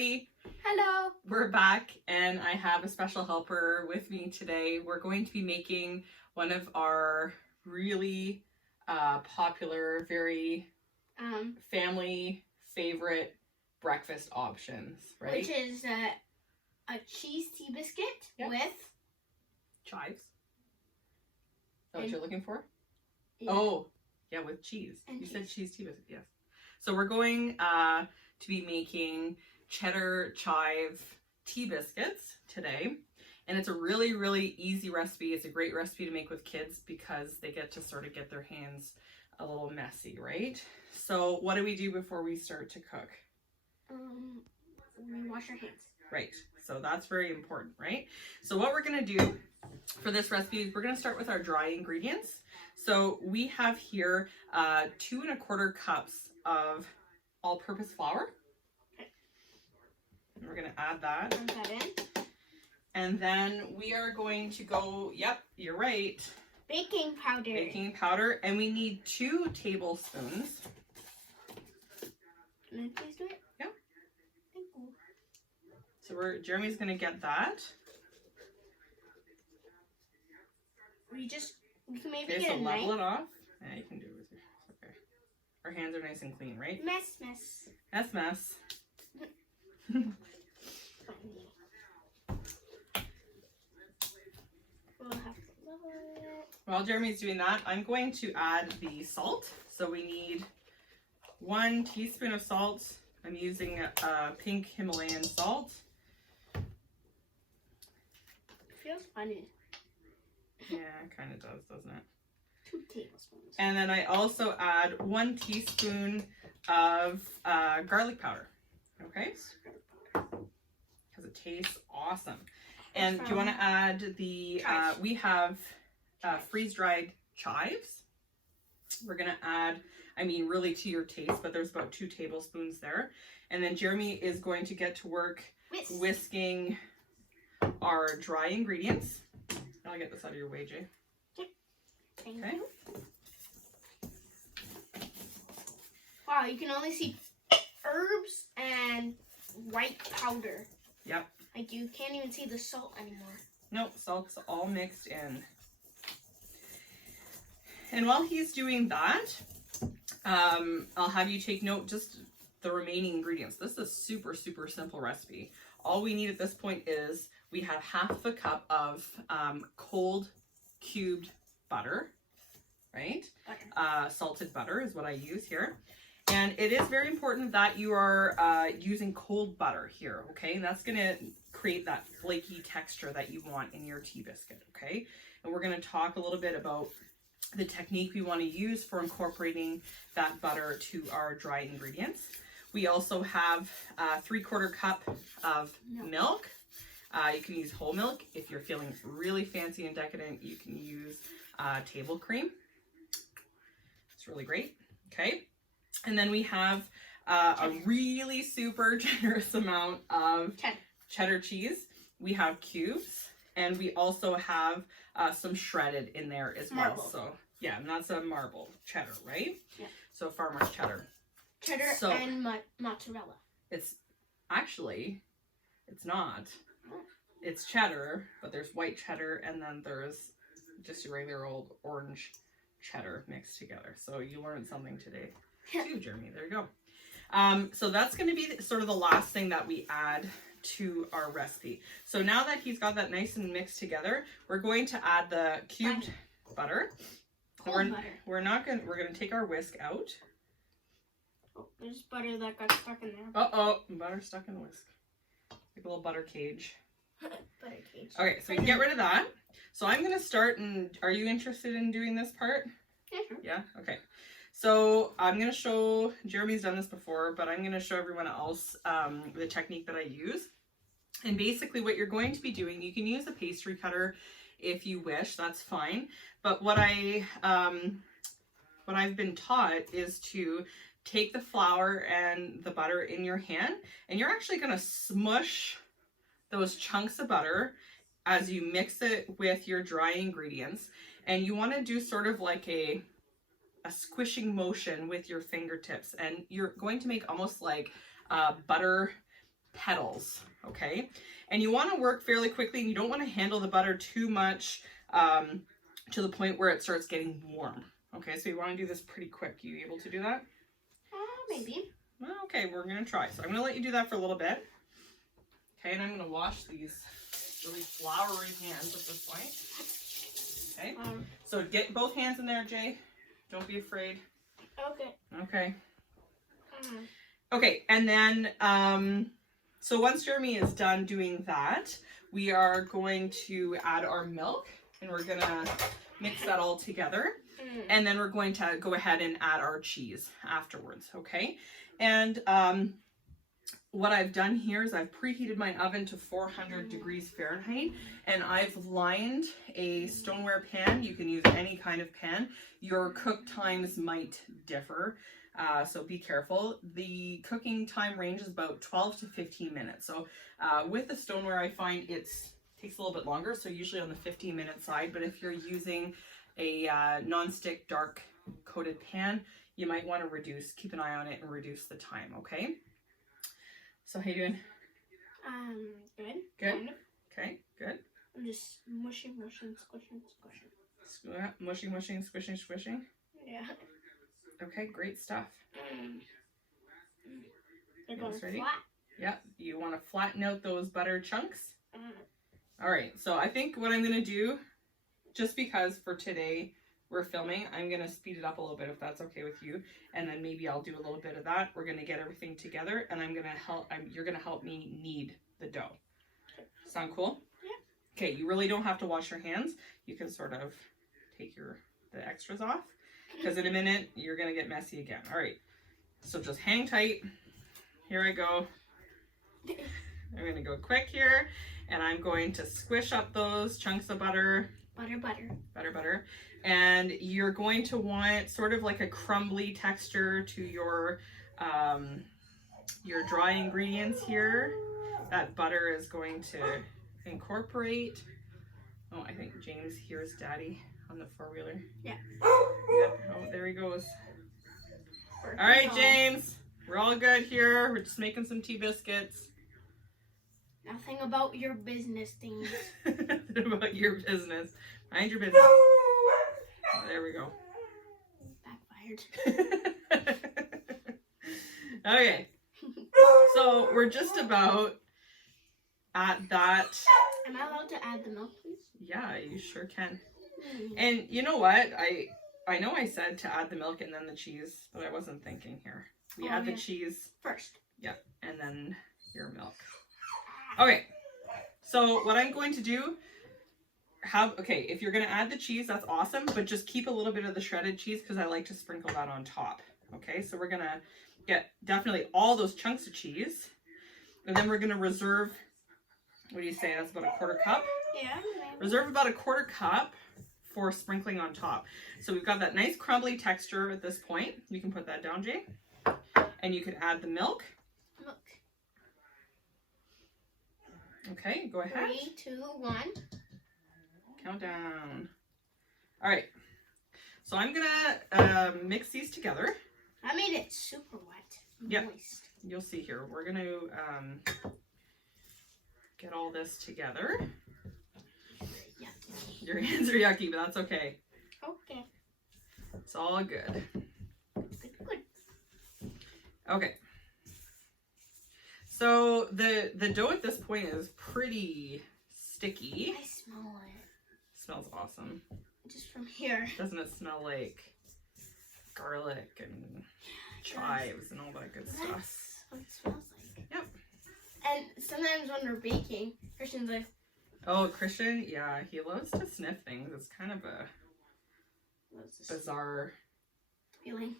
everybody. Hello. We're back and I have a special helper with me today. We're going to be making one of our really popular, very family favorite breakfast options, right? Which is a cheese tea biscuit with chives. Is that what you're looking for? Yeah. Oh, yeah, with cheese. And you cheese. said cheese tea biscuit, yes. So we're going to be making Cheddar Chive tea biscuits today. And it's a really, really easy recipe. It's a great recipe to make with kids because they get to sort of get their hands a little messy, right? So what do we do before we start to cook? We wash our hands. Right. So that's very important, right? So what we're going to do for this recipe is we're going to start with our dry ingredients. So we have here 2 1/4 cups of all-purpose flour. And we're going to add that. Dump that in. And then we are going to go, yep, you're right. Baking powder. Baking powder. And we need 2 tablespoons. Can I please do it? Yep. Thank you. So Jeremy's going to get that. We can maybe Okay, get so a knife. level it off. Yeah, you can do it with your, okay. Our hands are nice and clean, right? Mess. Mess. We'll have to level it. While Jeremy's doing that, I'm going to add the salt. So we need 1 teaspoon of salt. I'm using pink Himalayan salt. It feels funny. Yeah, it kind of does, doesn't it? 2 tablespoons. And then I also add 1 teaspoon of garlic powder. Okay? Because it tastes awesome. And do you want to add the, we have freeze-dried chives. We're going to add, I mean, really to your taste, but there's about 2 tablespoons there. And then Jeremy is going to get to work whisking our dry ingredients. I'll get this out of your way, Jay. Thank you. Wow, you can only see herbs and white powder. Yep. Like you can't even see the salt anymore. Nope, salt's all mixed in. And while he's doing that, I'll have you take note just the remaining ingredients. This is a super, super simple recipe. All we need at this point is we have 1/2 cup of cold cubed butter, right? Butter. Salted butter is what I use here. And it is very important that you are using cold butter here, okay? And that's going to create that flaky texture that you want in your tea biscuit, okay? And we're going to talk a little bit about the technique we want to use for incorporating that butter to our dry ingredients. We also have 3/4 cup of milk. You can use whole milk. If you're feeling really fancy and decadent, you can use table cream. It's really great, okay? And then we have a really super generous amount of cheddar cheese. We have cubes, and we also have some shredded in there as well. So yeah, and that's a marble cheddar, right? Yeah. So farmer's cheddar. Cheddar and mozzarella. It's actually, it's not. It's cheddar, but there's white cheddar, and then there's just your regular old orange cheddar mixed together. So you learned something today too, Jeremy. There you go. So that's going to be sort of the last thing that we add to our recipe. So now that he's got that nice and mixed together, we're going to add the cubed butter. Cold butter. We're going to take our whisk out. Oh, there's butter that got stuck in there. Uh-oh, butter stuck in the whisk. Like a little butter cage. Butter cage. Okay, so we can get rid of that. So I'm going to start, and are you interested in doing this part? Yeah, sure. Yeah? Okay. So I'm going to show, Jeremy's done this before, but I'm going to show everyone else the technique that I use. And basically what you're going to be doing, you can use a pastry cutter if you wish, that's fine. But what I've been taught is to take the flour and the butter in your hand, and you're actually going to smush those chunks of butter as you mix it with your dry ingredients. And you want to do sort of like a squishing motion with your fingertips, and you're going to make almost like butter petals, okay? And you want to work fairly quickly, and you don't want to handle the butter too much to the point where it starts getting warm. Okay, so you want to do this pretty quick. You able to do that? Maybe. Well, okay, we're going to try. So I'm going to let you do that for a little bit. Okay, and I'm going to wash these really floury hands at this point. Okay, so get both hands in there, Jay. Don't be afraid. Okay. Okay. Okay, and then, so once Jeremy is done doing that, we are going to add our milk, and we're going to mix that all together. And then we're going to go ahead and add our cheese afterwards, okay? And what I've done here is I've preheated my oven to 400 degrees Fahrenheit, and I've lined a stoneware pan. You can use any kind of pan. Your cook times might differ, so be careful. The cooking time range is about 12 to 15 minutes. So with the stoneware, I find it takes a little bit longer, so usually on the 15-minute side. But if you're using a non-stick dark coated pan, you might want to keep an eye on it and reduce the time, okay? So how you doing? Good. Good? Kind of. Okay, good. I'm just mushing, squishing. Mushing, squishing. Yeah. Okay, great stuff. They're going ready? flat. Yeah, you want to flatten out those butter chunks. All right, so I think what I'm going to do, just because for today we're filming, I'm going to speed it up a little bit if that's okay with you. And then maybe I'll do a little bit of that. We're going to get everything together, and you're going to help me knead the dough. Sound cool? Yeah. Okay, you really don't have to wash your hands. You can sort of take the extras off, because in a minute you're going to get messy again. All right, so just hang tight. Here I go. I'm going to go quick here, and I'm going to squish up those chunks of butter. Butter. And you're going to want sort of like a crumbly texture to your dry ingredients here. That butter is going to incorporate. Oh, I think James hears Daddy on the four-wheeler. Yeah. Oh, there he goes. All right, James. We're all good here. We're just making some tea biscuits. Nothing about your business things. Nothing about your business. Mind your business. Oh, there we go. Backfired. Okay. So we're just about at that. Am I allowed to add the milk, please? Yeah, you sure can. And you know what? I know I said to add the milk and then the cheese, but I wasn't thinking here. We add the cheese first. Yep, and then your milk. Okay, so what I'm going to do, if you're going to add the cheese, that's awesome, but just keep a little bit of the shredded cheese because I like to sprinkle that on top. Okay, so we're going to get definitely all those chunks of cheese, and then we're going to reserve, what do you say, that's about a quarter cup? Yeah. Reserve about a quarter cup for sprinkling on top. So we've got that nice crumbly texture at this point. You can put that down, Jay. And you can add the milk. Okay, go ahead. 3, 2, 1. Countdown. All right. So I'm gonna mix these together. I made it super wet. Yep. Moist. You'll see here. We're gonna get all this together. Yucky. Your hands are yucky, but that's okay. Okay. It's all good. Good. Okay. So the dough at this point is pretty sticky. I smell it. Smells awesome. Just from here. Doesn't it smell like garlic and chives and all that good stuff? That's what it smells like. Yep. And sometimes when we're baking, Christian's like, oh, Christian, yeah, he loves to sniff things. It's kind of a bizarre feeling.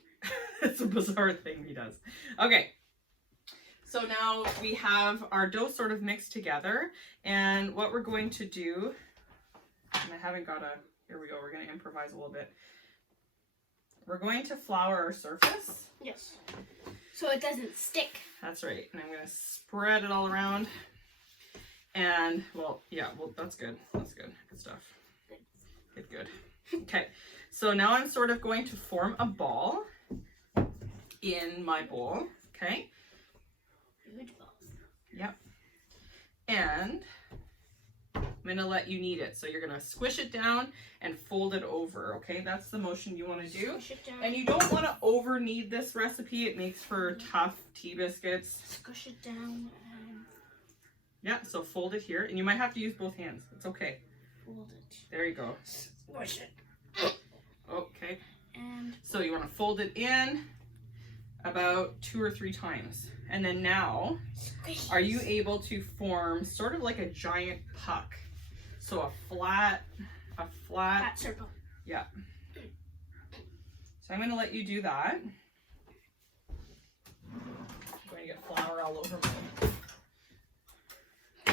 It's a bizarre thing he does. Okay. So now we have our dough sort of mixed together, and what we're going to do, and I haven't got here we go, we're going to improvise a little bit. We're going to flour our surface. Yes. So it doesn't stick. That's right. And I'm going to spread it all around. And, that's good. That's good. Good stuff. Good. Okay. So now I'm sort of going to form a ball in my bowl. Okay. Huge ball. Yep. And I'm gonna let you knead it. So you're gonna squish it down and fold it over, okay? That's the motion you wanna do. Squish it down. And you don't wanna over knead this recipe. It makes for tough tea biscuits. Squish it down and Yeah, so fold it here. And you might have to use both hands. It's okay. fold it. There you go. Squish it. Okay. And So you wanna fold it in about 2 or 3 times. And then now, squish. are you able to form sort of like a giant puck? So a flat, Flat circle. yeah. So I'm gonna let you do that. I'm going to get flour all over my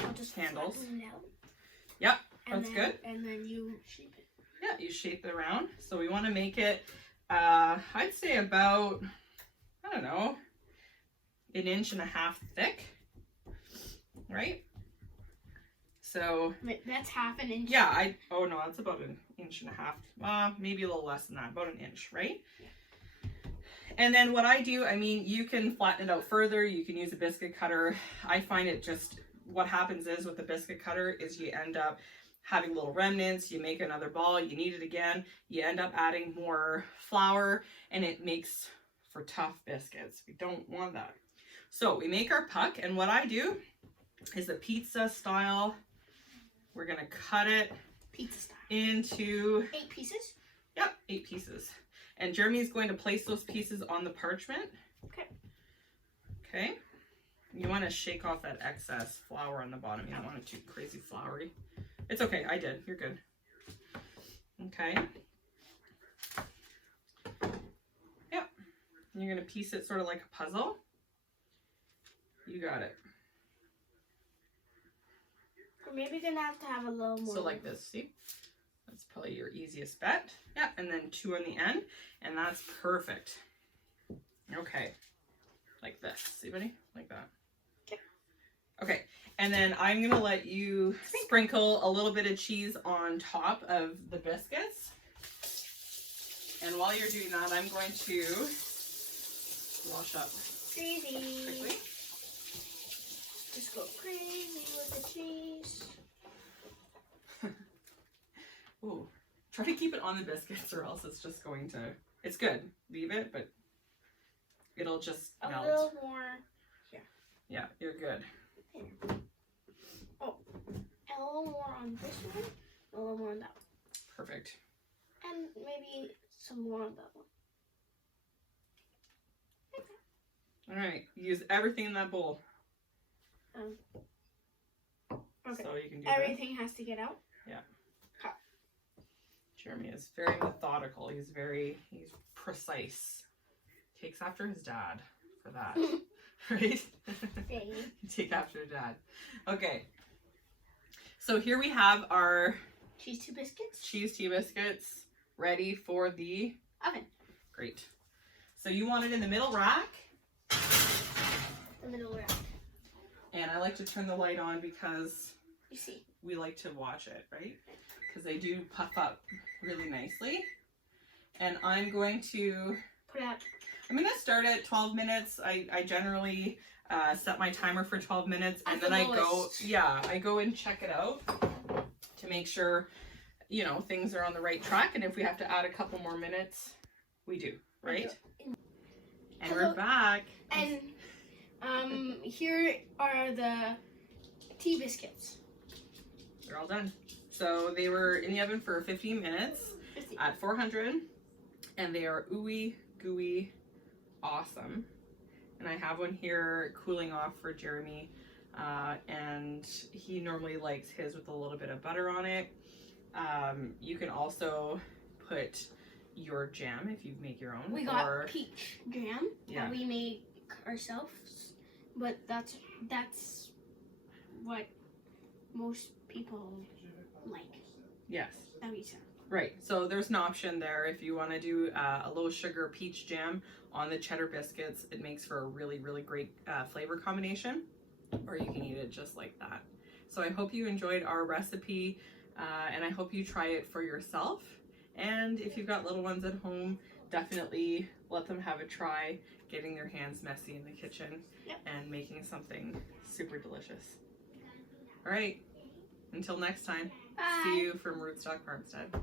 I'll just handles. flatten it out. Yep, And that's then, good. And then you shape it. Yeah, you shape it around. So we wanna make it, I'd say about, I don't know, 1.5 inches thick, right? So Wait, that's 1/2 inch. yeah, oh no, that's about 1.5 inches. Maybe a little less than that, about 1 inch, right? And then what I do, I mean, you can flatten it out further. You can use a biscuit cutter. I find it just, what happens is with the biscuit cutter is you end up having little remnants. You make another ball, you knead it again. You end up adding more flour and it makes for tough biscuits. We don't want that. So we make our puck, and what I do is a pizza style. We're gonna cut it Pizza style. into 8 pieces. Yep, 8 pieces. And Jeremy's going to place those pieces on the parchment. Okay. Okay. You want to shake off that excess flour on the bottom. You don't want it too crazy floury. It's okay. I did. You're good. Okay. Yep. And you're going to piece it sort of like a puzzle. You got it. We're maybe gonna have to have a little more. So like this, see? That's probably your easiest bet. Yeah, and then 2 on the end, and that's perfect. Okay, like this. See, buddy? Like that. Okay. Okay, and then I'm gonna let you sprinkle a little bit of cheese on top of the biscuits. And while you're doing that, I'm going to wash up Crazy. quickly. Just go crazy with the cheese. Ooh, try to keep it on the biscuits or else it's just going to, it's good. Leave it, but it'll just A melt. little more. Yeah, you're good. Oh, and a little more on this one, a little more on that one. Perfect. And maybe some more on that one. All right, use everything in that bowl. Okay. So you can do that. Everything has to get out. Jeremy is very methodical. He's precise. Takes after his dad for that. Right? Dang. Take after dad. Okay. So here we have our Cheese tea biscuits. cheese tea biscuits ready for the Oven. Great. So you want it in the middle rack. The middle rack. And I like to turn the light on because You see. we like to watch it, right? Because they do puff up really nicely. And I'm going to Put out. I'm going to start at 12 minutes. I generally set my timer for 12 minutes and At then the I go, lowest. I go and check it out to make sure, you know, things are on the right track. And if we have to add a couple more minutes, we do, right? And Hello. we're back. And here are the tea biscuits. They're all done. So they were in the oven for 15 minutes at 400 and they are ooey gooey awesome. And I have one here cooling off for Jeremy and he normally likes his with a little bit of butter on it. You can also put your jam if you make your own. We got peach jam that we made ourselves, but that's what most people like. Yes. That we said. Right, so there's an option there if you want to do a low sugar peach jam on the cheddar biscuits. It makes for a really, really great flavor combination, or you can eat it just like that. So I hope you enjoyed our recipe and I hope you try it for yourself. And if you've got little ones at home, definitely let them have a try getting their hands messy in the kitchen and making something super delicious. All right, until next time, Bye. see you from Rootstock Farmstead.